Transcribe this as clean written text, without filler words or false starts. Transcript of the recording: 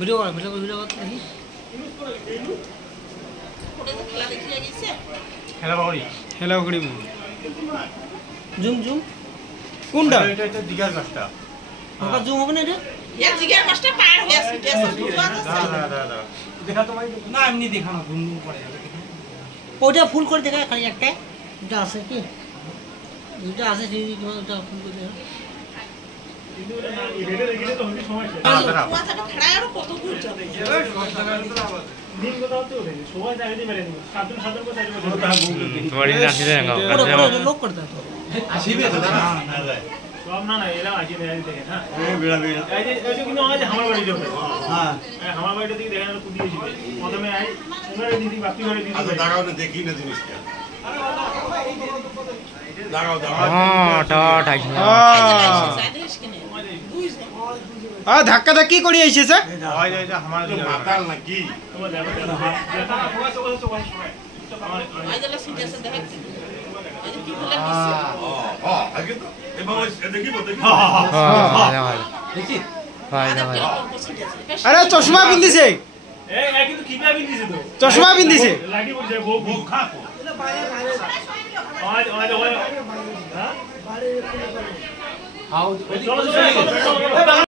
video কর video কর দেখি খেলা করি জুম জুম কোনটা এটা দিঘার গাছটা ওটা জুম হবে না এটা এর জিগার মাছটা পার হয়ে আছে দেখা তো ভাই না এমনি দেখানো ঘুম পড়ে যাবে ওটা ফুল করে দেখা খালি একটা এটা আছে কি এটা আছে সেই ওটা ফুল করে দেখা এটা দেখলে তো হবে সমস্যা কুয়াশাটা খাড়া আর কত দূর যাবে দিন কথা তো হবে সবাই জায়গায় মেরে নিব সাতজন সাতজন করে চাইবে বড়ি নাচি দেঙ্গা লোক করতে আসিবে তো সব না না এরা আসি না দেখেন হ্যাঁ এই বেড়া বেড়া এই যে কিন্তু আজ আমার বাড়ি যাবে হ্যাঁ আমার বাড়িটা থেকে দেখেন আর কুদি এসেছে প্রথমে আই ওনারে দিদি বাকি ঘরে দিদি আচ্ছা দাঁড়াও না দেখি না জিনিসটা দাঁড়াও ধাক্কা ধাক্কি করে আইছে আমার মাতাল নাকি তোমার দেখো আমার আইদলা সিটি আছে দেখ এই যে কি বলে আগে তো এবারে দেখি দেখি দেখি আরে আরে চশমা পিন্দিছে এই কিন্তু কিবা বিন্দিছে তো চশমা পিন্দিছে লাগি পড়ছে বউ খা আজ হ্যাঁ বাইরে চলো